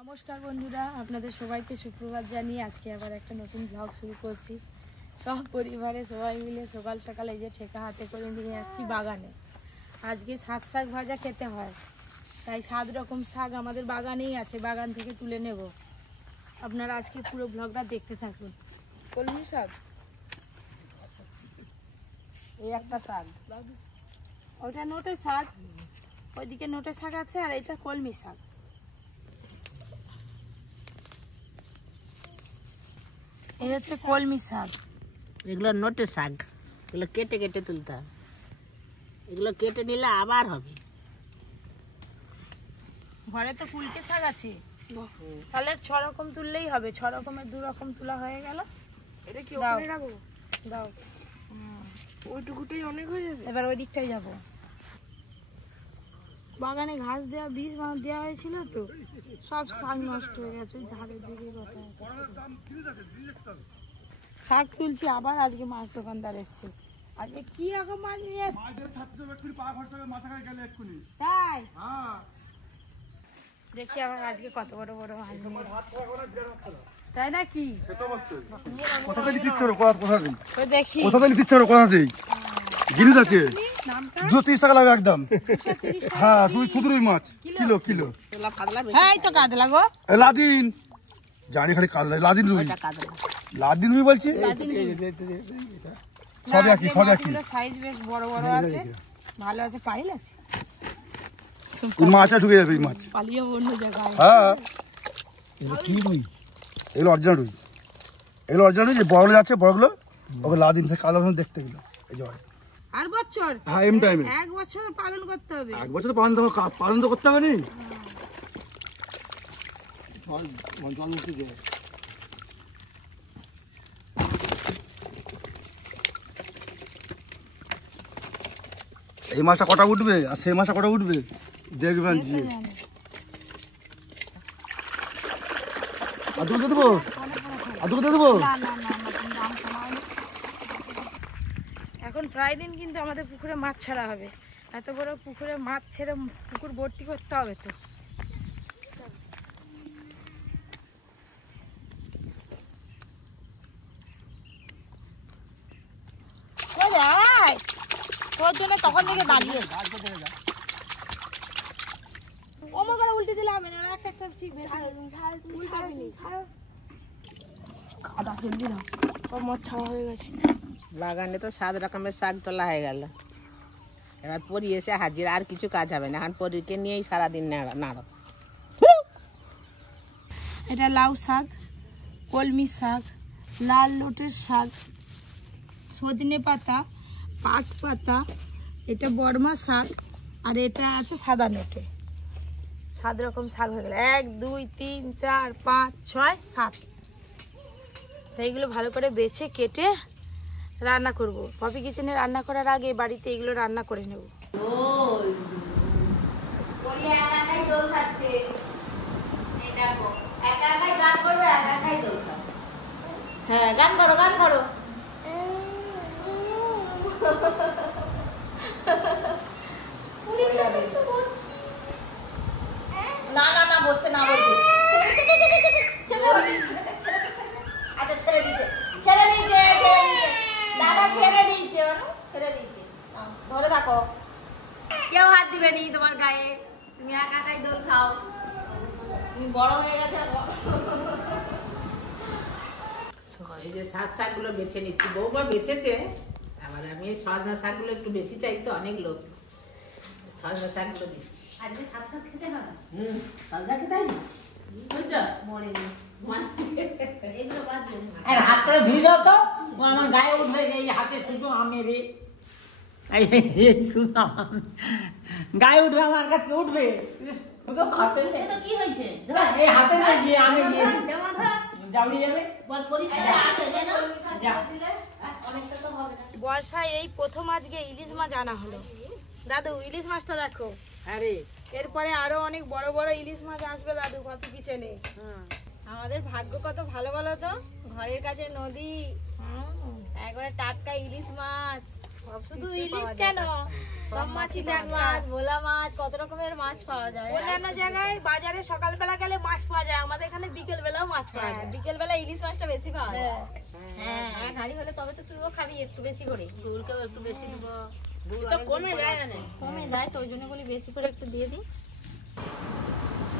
নমস্কার বন্ধুরা, আপনাদের সবাইকে সুপ্রভাত জানিয়ে আজকে আবার একটা নতুন ব্লগ শুরু করছি। সব পরিবারে সবাই মিলে সকাল সকাল এই যে ঠেকা হাতে করে নিয়ে যাচ্ছি বাগানে। আজকে সাত শাক ভাজা খেতে হয়, তাই 7 রকম শাক আমাদের বাগানেই আছে, বাগান থেকে তুলে নেব। আপনারা আজকে পুরো ব্লগটা দেখতে থাকুন। কলমি শাক, এই একটা শাক, ওটা নোটে শাক, ওইদিকে নোটে শাক আছে, আর এটা কলমি শাক। এই হচ্ছে কলমি শাক। এগুলো নোটে শাক, এগুলো কেটে কেটে তুলতে হবে, এগুলো কেটে নিলে আবার হবে। ঘরে তো ফুলকে শাক আছে, তাহলে 6 রকম তুললেই হবে। 6 রকমের 2 রকম তোলা হয়ে গেল। এটা কি দাও, ওখানে রাখবো? দাও। ওইটুকুটাই অনেক হয়ে যাবে। এবার ওই দিকটাই যাবো। বাগানে ঘাস দেওয়া, বীজ দেওয়া হয়েছিল, তো সব শাক নষ্ট হয়ে গেছে। ওই ধারের দিকে শাক তুলছি আবার। আজকে মাছ দোকানদার এসছে। আজকে কি রকম মাছ নিয়ে এসছে? তাই দেখি আবার আজকে কত বড় বড় মাছ নিয়ে এসছে। তাই নাকি? দেখি জিনিস আছে 30 টাকা লাগবে একদম। হ্যাঁ, শুধু রুই মাছ কিলো কিলো। হ্যাঁ, এই তো কাতলা গো, লাদিন জানি, খালি কাতলা, লাদিন রুই, লাদিন রুই বলছি। সব একই, সব একই। সাইজ বেশ বড় বড় আছে, ভালো আছে। পাইল আছে, মাছ ঢুকে যাবে এই মাছ। পালিয়ে অন্য জায়গায়। হ্যাঁ, এগুলো কি রুই? এগুলো অরিজিনাল রুই, এগুলো অরিজিনাল রুই। যে বড়গুলো আছে, বড়গুলো ওকে লাদিন, সে কালো দেখতে গেলো। এই যে আর বছর, হ্যাঁ, এম টাইমে 1 বছর পালন করতে হবে। 1 বছর তো পালন তো করতে হবে নি। জল উঠে যায়। এই মাছটা কটা উঠবে আর সেই মাছটা কটা উঠবে দেখবেন। জি, আদুকে দেবো, আদুকে দেবো। এখন প্রায় দিন কিন্তু আমাদের পুকুরে মাছ ছাড়া হবে। এত বড় পুকুরে মাছ ছেড়ে পুকুর ভর্তি করতে হবে তো। তোর জন্য তখন থেকে দাঁড়িয়ে অমর করে উল্টে দিলে হবে না। একটা একটা ঠিক কাদা ফেলবি না, তোর মাছ ছাড়া হয়ে গেছে। বাগানে তো 7 রকমের শাক তোলা হয়ে গেল। এবার পরি এসে হাজির, আর কিছু কাজ হবে না। এখন পরীকে নিয়েই সারাদিন নাড়ো। এটা লাউ শাক, কলমি শাক, লাল লটের শাক, সজনে পাতা, পাট পাতা, এটা বর্মা শাক, আর এটা আছে সাদা নোটে। 7 রকম শাক হয়ে গেল। 1 2 3 4 5 6 7। তো এইগুলো ভালো করে বেছে কেটে রান্না করব। পপি কিচেনে রান্না করার আগে বাড়িতে এগুলো রান্না করে নেব। হ্যাঁ, গান করো, গান করো। না না না, বসতে না বলছি। আচ্ছা, ছেড়ে দিচ্ছে, ছেড়ে দিচ্ছে, দাদা ছেড়ে দিচ্ছে, ছেড়ে দিচ্ছে। ধরে থাকো, কেউ হাত দিবে নি তোমার গায়ে। তুমি একা একাই দোল খাও, তুমি বড় হয়ে গেছে। এই যে শাকগুলো বেছে নিচ্ছি, বৌমা বেছেছে। আবার আমি সজনা শাকগুলো একটু বেশি চাই, তো অনেক লোক। সজনা শাকগুলো দিচ্ছি। আজকে শাক খেতে হবে। সজনা খেতে হয় না, বুঝছো? মরে নি এগুলো বাদ দিন। আরে হাতটা ধুয়ে দাও তো, ও আমার গায়ে উঠবে। এই হাতে শুধু আমি রে, শুধু গায়ে উঠবে, আমার কাছে উঠবে। কি হয়েছে? এই হাতে দিয়ে আমি দিয়ে যাবি যাবে। বর্ষায় এই প্রথম আজকে ইলিশ মাছ আনা হলো। দাদু, ইলিশ মাছটা দেখো। আরে এরপরে আরো অনেক বড় বড় ইলিশ মাছ আসবে দাদু পপি কিচেনে। আমাদের ভাগ্য কত ভালো বলো তো, ঘরের কাছে নদী, একবারে টাটকা ইলিশ মাছ। শুধু ইলিশ কেন, সব মাছই, মাছ, ভোলা মাছ, কত রকমের মাছ পাওয়া যায়। অন্যান্য জায়গায় বাজারে সকালবেলা গেলে মাছ পাওয়া যায়, এখানে বিকেল বেলাও মাছ পাওয়া যায়। বিকেল বেলা ইলিশ মাছটা বেশি পাওয়া যায়। হ্যাঁ আর হাঁড়ি হলে তবে তো তুইও খাবি একটু বেশি করে। গুড়কেও একটু বেশি দিব। এটা কমে যায় না, কমে যায় তো ওই জন্য বলি বেশি করে একটু দিয়ে দিই।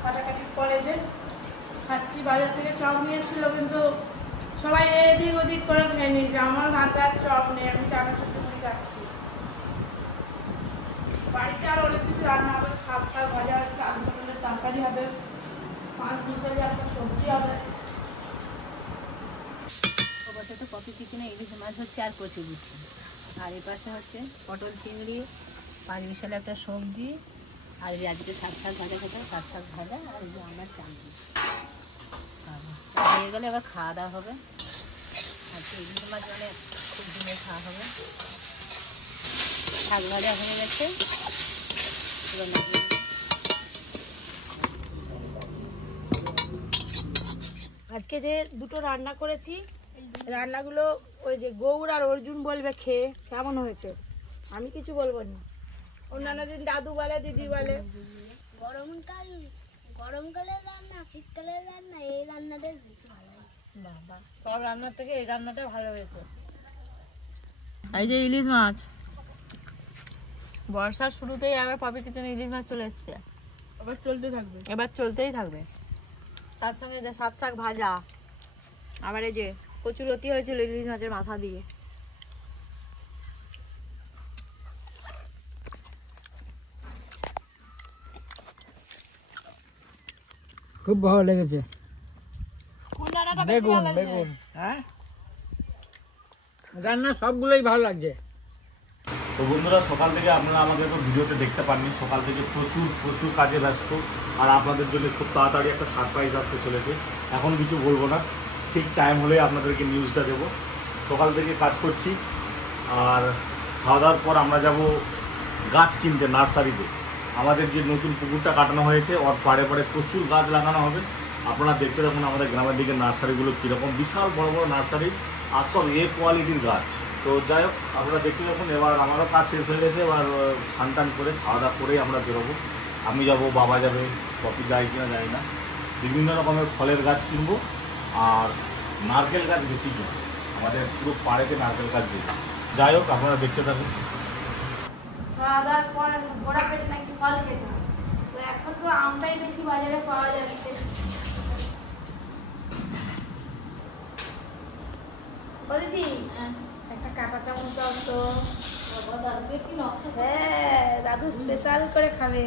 কাটাকাটি কলেজে খাচ্ছি, বাজার থেকে চপ নিয়ে এসেছিল, কিন্তু সবাই এদিক ওদিক করে খেয়ে নিয়েছে। আমার হাতে আর চপ নেই, আমি চানাচুর করে খাচ্ছি। বাড়িতে আর অনেক কিছু রান্না হবে, শাক ভাজা হচ্ছে, আলু পটলের তরকারি হবে, 5 মিশালি একটা সবজি হবে। ওপাশে তো কপি কিচেনে ইলিশ মাছ হচ্ছে আর কচু দিচ্ছি, আর এই পাশে হচ্ছে পটল চিংড়ি, 5 মিশালি একটা সবজি, আর এই আজকে শাক ভাজা খেতে, শাক ভাজা, আর এই যে আমার চাটনি হয়ে গেলে আবার খাওয়া দাওয়া হবে। আজকে ইলিশ মাছ মানে খুব দিনে খাওয়া হবে। শাক ভাজা হয়ে গেছে, আজকে যে দুটো রান্না করেছি, রান্নাগুলো ওই যে গৌর আর অর্জুন বলবে খেয়ে কেমন হয়েছে, আমি কিছু বলবো না। অন্যান্য দিন দাদু বলে, দিদি বলে। গরমকালের রান্না, শীতকালের রান্না, এই রান্নাটা বেশি ভালো হয়। বাবা, সব রান্নার থেকে এই রান্নাটা ভালো হয়েছে। এই যে ইলিশ মাছ, বর্ষার শুরুতেই আবার পপি কিচেনে ইলিশ মাছ চলে এসছে, এবার চলতেই থাকবে। তার সঙ্গে যে শাক ভাজা, আবার এই যে কচুরতি হয়েছিল ইলিশ মাছের মাথা দিয়ে। খুব ভালো লেগেছে। কোন রান্নাটা বেশি ভালো লাগছে? বেগুন, হ্যাঁ রান্না সবগুলোই ভালো লাগছে। তো বন্ধুরা, সকাল থেকে আপনারা আমাদের তো ভিডিওতে দেখতে পাননি, সকাল থেকে প্রচুর কাজে ব্যস্ত, আর আপনাদের জন্য খুব তাড়াতাড়ি একটা সারপ্রাইজ আসতে চলেছে। এখন কিছু বলবো না, ঠিক টাইম হলে আপনাদেরকে নিউজটা দেবো। সকাল থেকে কাজ করছি, আর খাওয়া দাওয়ার পর আমরা যাব গাছ কিনতে নার্সারিতে। আমাদের যে নতুন পুকুরটা কাটানো হয়েছে, ওর পাড়ে প্রচুর গাছ লাগানো হবে। আপনারা দেখতে থাকুন আমাদের গ্রামের দিকে নার্সারিগুলো কীরকম, বিশাল বড় বড় নার্সারি, আর সব কোয়ালিটির গাছ। তো যাই হোক, আপনারা দেখতে থাকুন। এবার আমারও কাজ শেষ হয়ে গেছে, এবার স্নান করে খাওয়া দাওয়া করেই আমরা বেরোবো। আমি যাব, বাবা যাবে, কপি যায় কিনা জানি না। বিভিন্ন রকমের ফলের গাছ কিনবো, আর নারকেল গাছ বেশি কিনবো। আমাদের পুরো পাড়েতে নারকেল গাছ বেশি। যাই হোক, আপনারা দেখতে থাকুন। খাওয়া দাওয়ার পর ভরা পেটে নাকি ফল খেতাম, তো এখন তো আমটাই বেশি বাজারে পাওয়া যাচ্ছে। ও দিদি, একটা কাঁটা চামচ দাও তো। হ্যাঁ, দাদু স্পেশাল করে খাবে।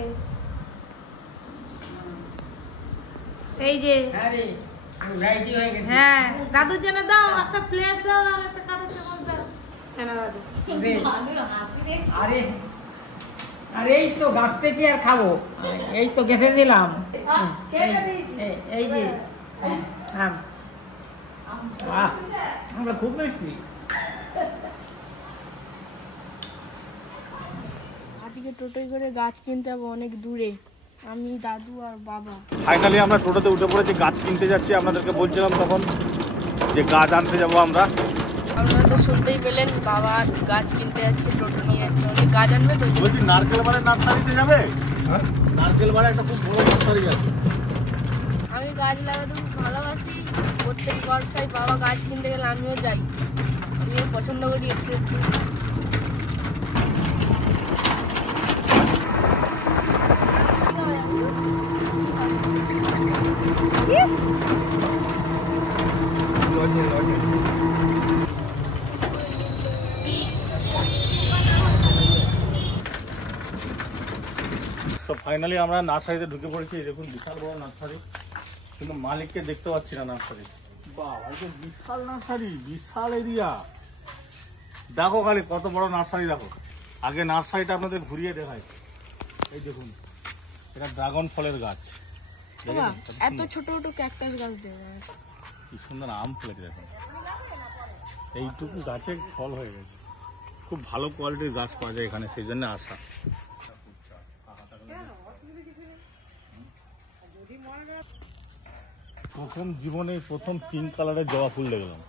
এই যে হ্যাঁ, দাদুর জন্য দাও একটা প্লেট দাও আর একটা কাঁটা চামচ দাও। কেন দাদু? আরে আরে এই তো গাছ থেকে আর খাবো, এই তো গেঁথে দিলাম। এই যে আমরা খুব মিষ্টি। আজকে টোটোয় করে গাছ কিনতে যাবো অনেক দূরে, আমি দাদু আর বাবা। ফাইনালি আমরা টোটোতে উঠে পড়েছি, গাছ কিনতে যাচ্ছি। আপনাদেরকে বলছিলাম তখন যে গাছ আনতে যাবো আমরা। আপনারা তো শুনতেই পেলেন, বাবা গাছ কিনতে যাচ্ছে, টোটো নিয়ে যাচ্ছে, অনেক গাছ আনবে তো। বলছি নারকেল বাড়ির নার্সারিতে যাবে? নারকেল বাড়ি একটা খুব বড় নার্সারি আছে। আমি গাছ লাগাতে খুব ভালোবাসি, প্রত্যেক বর্ষায় বাবা গাছ কিনতে গেলে আমিও যাই, আমিও পছন্দ করি একটু একটু। তো ফাইনালি আমরা নার্সারিতে ঢুকে পড়েছি। দেখুন বিশাল বড় নার্সারি, কিন্তু মালিককে দেখতে পাচ্ছি না নার্সারি। বাবা, বিশাল নার্সারি, বিশাল এরিয়া। দেখো খালি কত বড় নার্সারি, দেখো। আগে নার্সারিটা আপনাদের ঘুরিয়ে দেখায়। এই দেখুন, এটা ড্রাগন ফলের গাছ। এত ছোট ছোট ক্যাকটাস গাছ দেওয়া, কি সুন্দর আম ফলেছে দেখুন। এইটুকু গাছে ফল হয়ে গেছে। খুব ভালো কোয়ালিটির গাছ পাওয়া যায় এখানে, সেই জন্য আসা। প্রথম জীবনে প্রথম পিঙ্ক কালারের জবা ফুল দেখলাম।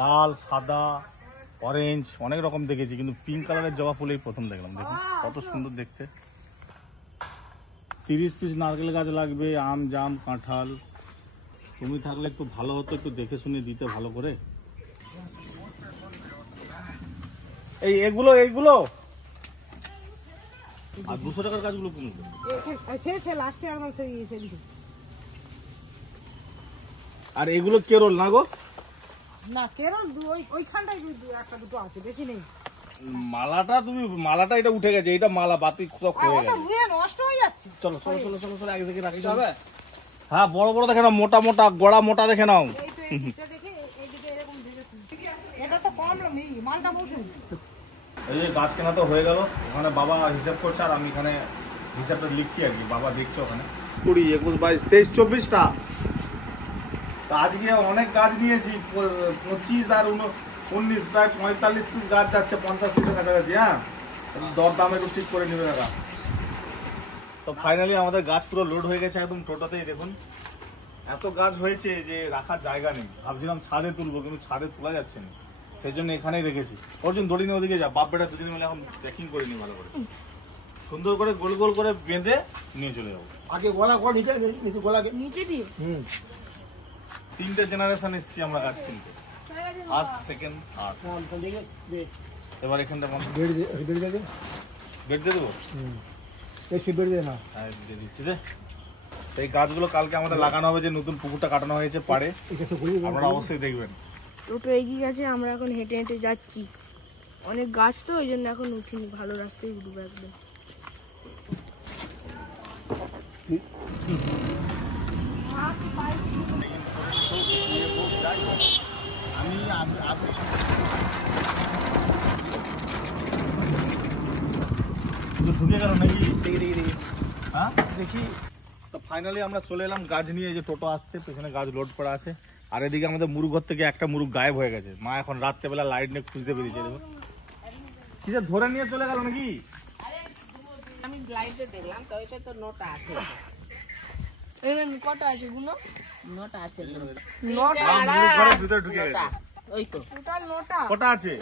লাল, সাদা, অরেঞ্জ অনেক রকম দেখেছি, কিন্তু পিঙ্ক কালারের জবা ফুল এই প্রথম দেখলাম। দেখুন কত সুন্দর দেখতে। 30 পিস নারকেল গাছ লাগবে, আম, জাম, কাঁঠাল, তুমি থাকলে একটু ভালো হতো, একটু দেখে শুনে দিতে ভালো করে। এইগুলো আর 200 টাকার কাজগুলো কিনবে আর এগুলো কেরল না গো? না কেরল ওইখানটাই একটা দুটো আছে, বেশি নেই। মালাটা এটা উঠে গেছে, এটা মালা বাতি সব হয়ে গেছে, নষ্ট হয়ে যাচ্ছে। চলো চলো চলো চলো চলো, আগে থেকে রাখি হবে। হ্যাঁ বড় বড় দেখে নাও, মোটা মোটা গড়া মোটা দেখে নাও। এটা তো কম মালটা মৌসুম। এই যে গাছ কেনা তো হয়ে গেল, ওখানে বাবা হিসাব করছে আর আমি এখানে হিসাবটা লিখছি আর কি, বাবা দেখছে ওখানে 20, 21, 22, 23, 24টা। তা আজকে অনেক গাছ নিয়েছি, 25 আর 19, প্রায় 45 পিস গাছ যাচ্ছে, 50 পিসের কাছাকাছি। হ্যাঁ দর দাম একটু ঠিক করে নেবে দাদা। তো ফাইনালি আমাদের গাছ পুরো লোড হয়ে গেছে একদম টোটোতেই। দেখুন এত গাছ হয়েছে যে রাখার জায়গা নেই। ভাবছিলাম ছাদে তুলবো, কিন্তু ছাদে তোলা যাচ্ছে না, সেই জন্য এখানেই রেখেছি। অর্জুন দড়ি নিয়ে ওদিকে যা, বাপ বেটা দুদিন মিলে এখন প্যাকিং করে নি ভালো করে, সুন্দর করে গোল গোল করে বেঁধে নিয়ে চলে যাবো। আগে গলা নিচে গলাকে নিচে দিয়ে 3টে জেনারেশন এসছি আমরা গাছ কিনতে, ফার্স্ট, সেকেন্ড, থার্ড। এবার এখানটা বেড দিয়ে দেবো, হ্যাঁ দিয়ে দিচ্ছি রে। এই গাছগুলো কালকে আমাদের লাগানো হবে, যে নতুন পুকুরটা কাটানো হয়েছে পাড়ে, আপনারা অবশ্যই দেখবেন। টোটো এগিয়ে গেছে, আমরা এখন হেঁটে হেঁটে যাচ্ছি। অনেক গাছ তো ওই জন্য এখন উঠিনি, ভালো রাস্তায় উঠবো একদম। ঢুকে গেল নাকি? হ্যাঁ দেখি। তো ফাইনালি আমরা চলে এলাম গাছ নিয়ে, যে টোটো আসছে, পেছনে গাছ লোড করা আছে। আর এদিকে আমাদের মুরুগ ঘর থেকে একটা মুরুগ গায়েব হয়ে গেছে। মা এখন রাত্রেবেলা লাইট নিয়ে খুঁজতে পেরেছে। দেখুন কি যে ধরে নিয়ে চলে গেল নাকি? আমি লাইটে দেখলাম তো, এটা তো নোটা আছে। কটা আছে গুলো? নোটা আছে, মুরুগ ঘরের ভিতরে ঢুকে গেছে। ওই তো টোটাল নটা। কটা আছে?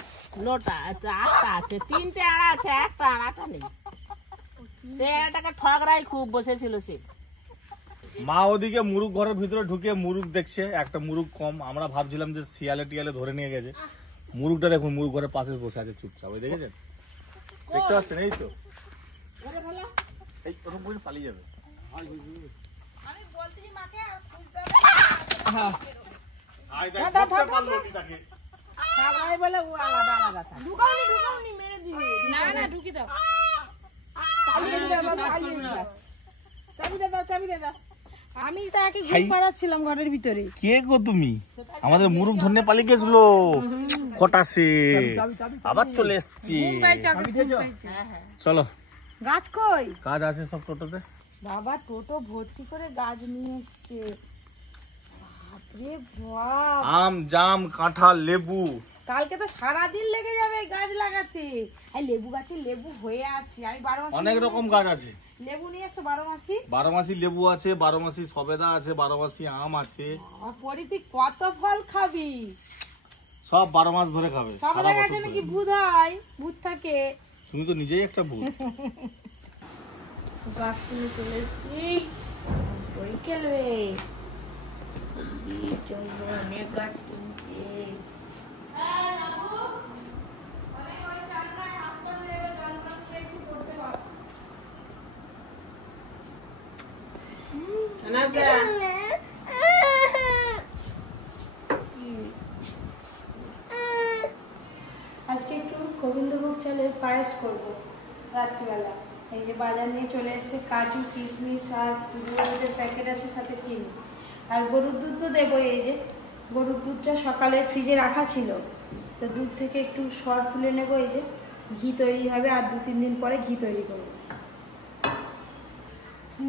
নোটা আছে, 8টা আছে, 3টে আড়া আছে, একটা আড়াটা নেই। সে এটাকে ঠগরাই খুব বসেছিল সে। মা ওদিকে মুরুগ ঘরের ভিতরে ঢুকে মুরুগ দেখছে, একটা মুরুগ কম। আমরা ভাবছিলাম যে শিয়ালে টিয়ালে ধরে নিয়ে গেছে। মুরুগটা দেখুন মুরুগ ঘরের পাশে বসে আছে চুপচাপ, ওই দেখেছেন? দেখতে পাচ্ছেন? এই তো এই ওরকম করে পালিয়ে যাবে। বলে ও আলাদা আলাদা থাকে। ঢুকাওনি মেরে দিবি। না না ঢুকি দাও। আমি তাকে ঘুম পাড়াচ্ছিলাম ঘরের ভিতরে। কে গো তুমি? আমাদের মুরুগ ধরনে পালিয়ে গেছিল কটাসে, আবার চলে এসছি। চলো গাছ কই? কাজ আছে সব টোটোতে। বাবা টোটো ভর্তি করে গাছ নিয়ে এসছে। বাপরে বাপ, আম, জাম, কাঁঠাল, লেবু। কালকে তো সারাদিন লেগে যাবে গাছ লাগাতে। আর লেবু গাছে লেবু হয়ে আছে। আমি 12 মাসি অনেক রকম গাছ আছে। লেবু নিয়ে এসছো 12 মাসি। 12 মাসি লেবু আছে, 12 মাসি সবেদা আছে, 12 মাসি আম আছে। পরে তুই কত ফল খাবি? সব 12 মাস ধরে খাবে। সবেদা গাছে নাকি ভূত হয়, ভূত থাকে। তুমি তো নিজেই একটা ভূত। গাছ কিনে চলে এসছি, বই খেলবে। অনেক গাছ কিনছে। আজকে একটু গোবিন্দভোগ চালের পায়েস করবো রাত্রিবেলা। এই যে বাজার নিয়ে চলে এসেছে কাজু, কিশমিশ আর দুধের প্যাকেট আছে, সাথে চিনি। আর গরুর দুধ তো দেবো। এই যে গরুর দুধটা সকালে ফ্রিজে রাখা ছিল, তো দুধ থেকে একটু সর তুলে নেব। এই যে ঘি তৈরি হবে, আর 2-3 দিন পরে ঘি তৈরি করবো।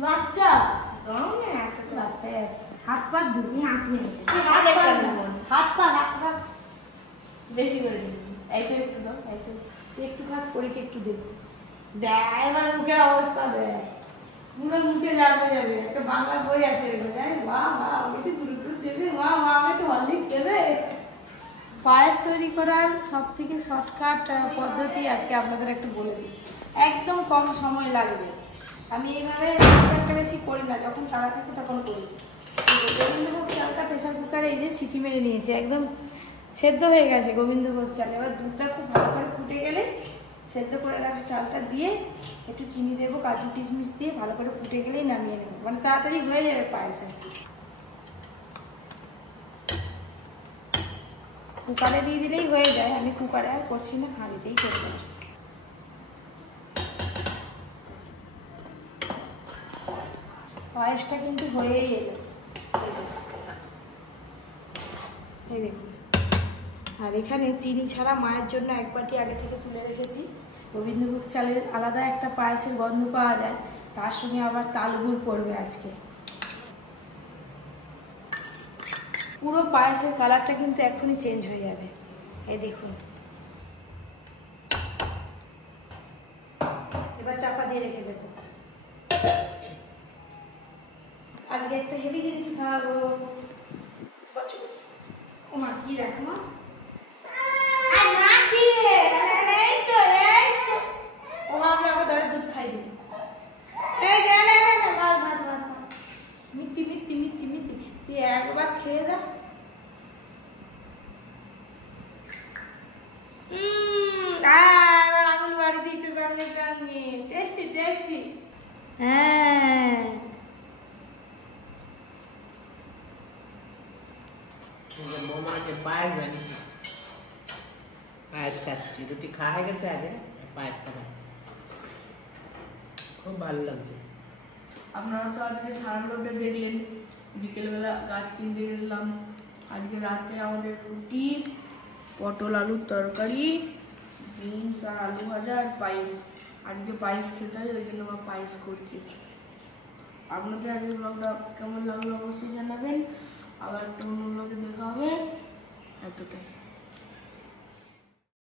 বাচ্চা বাচ্চাই আছে, হাত পা দুই হাত পা বেশি করে দিবি। এই তো একটু দাও, এই তো একটু খা, পরীকে একটু দেবো। দেখ এবার মুখের অবস্থা দেখ, পুরো মুখে যাবে। একটা বাংলা বই আছে, মা আমাকে একটু গ্লুকোজ দেবে, মা আমাকে একটু হরলিক্স দেবে। পায়েস তৈরি করার সব থেকে শর্টকাট পদ্ধতি আজকে আপনাদের একটু বলে দিই। একদম কম সময় লাগবে। আমি এইভাবে একটা বেশি করি না, যখন তাড়া থাকে তখন করি। গোবিন্দভোগ চালটা সিটি মেরে নিয়েছি, একদম সেদ্ধ হয়ে গেছে গোবিন্দভোগ চাল। এবার দুধটা খুব ভালো করে ফুটে গেলে সেদ্ধ করে রাখা চালটা দিয়ে একটু চিনি দেবো, কাজু কিশমিশ দিয়ে ভালো করে ফুটে গেলেই নামিয়ে নেবো, মানে তাড়াতাড়ি হয়ে যাবে পায়েস। কুকারে দিয়ে দিলেই হয়ে যায়, আমি কুকারে আর করছি না, হাঁড়িতেই করে দেবো। পায়েসটা কিন্তু হয়েই এলো, এই দেখুন। আর এখানে চিনি ছাড়া মায়ের জন্য এক বাটি আগে থেকে তুলে রেখেছি। গোবিন্দভোগ চালের আলাদা একটা পায়েসের গন্ধ পাওয়া যায়, তার সঙ্গে আবার তাল গুড় পড়বে আজকে। পুরো পায়েসের কালারটা কিন্তু এখনই চেঞ্জ হয়ে যাবে, এই দেখুন। এবার চাপা দিয়ে রেখে দেবো। আজকে একটা হেভি জিনিস খাওয়াবো। ও মা, কি রাখো মা? ও মা, আমি আমাকে দরে দুধ খাই দিবি। এই না না না না, ভাত ভাত ভাত ভাত। মিথ্যি মিথ্যি মিথ্যি মিথ্যি, তুই একবার খেয়ে যা। আঙুল বাড়ি দিয়েছে সঙ্গে সঙ্গে, টেস্টি টেস্টি। হ্যাঁ, পায়েস খাচ্ছি, রুটি খাওয়া হয়ে গেছে, আগে পায়েসটা খাচ্ছি, খুব ভালো লাগছে। আপনারা তো আজকে সারা লোকে দেখলেন, বিকেলবেলা গাছ কিনতে গেছিলাম। আজকে রাতে আমাদের রুটি, পটল আলুর তরকারি, বিনস আর আলু ভাজা আর পায়েস। আজকে পায়েস খেতে হয়, ওই জন্য আমরা পায়েস করছি। আপনাদের আজকের ব্লগটা কেমন লাগলো অবশ্যই জানাবেন। আবার একটা অন্য ব্লগে দেখা হবে, এতটাই।